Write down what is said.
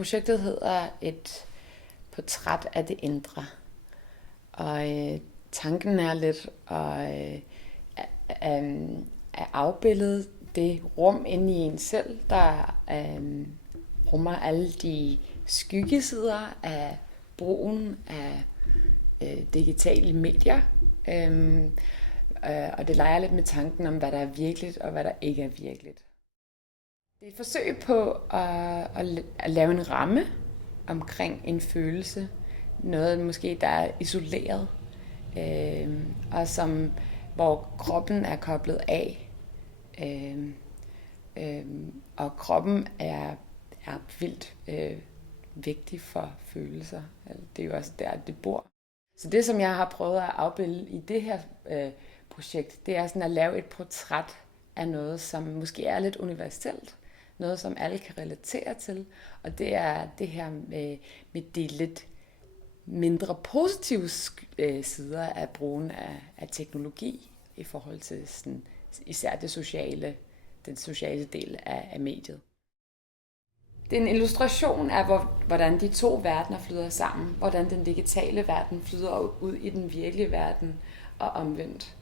Projektet hedder Et portræt af det indre. Og tanken er lidt at afbillede det rum inde i en selv, der rummer alle de skyggesider af brugen af digitale medier. Og det leger lidt med tanken om, hvad der er virkeligt og hvad der ikke er virkeligt. Det er et forsøg på at lave en ramme omkring en følelse. Noget måske, der er isoleret, og hvor kroppen er koblet af. Og kroppen er vildt vigtig for følelser. Det er jo også der, det bor. Så det, som jeg har prøvet at afbilde i det her projekt, det er sådan at lave et portræt af noget, som måske er lidt universelt. Noget, som alle kan relatere til. Og det er det her med de lidt mindre positive sider af brugen af teknologi i forhold til sådan, især den sociale del af mediet. Det er en illustration af, hvordan de to verdener flyder sammen. Hvordan den digitale verden flyder ud i den virkelige verden og omvendt.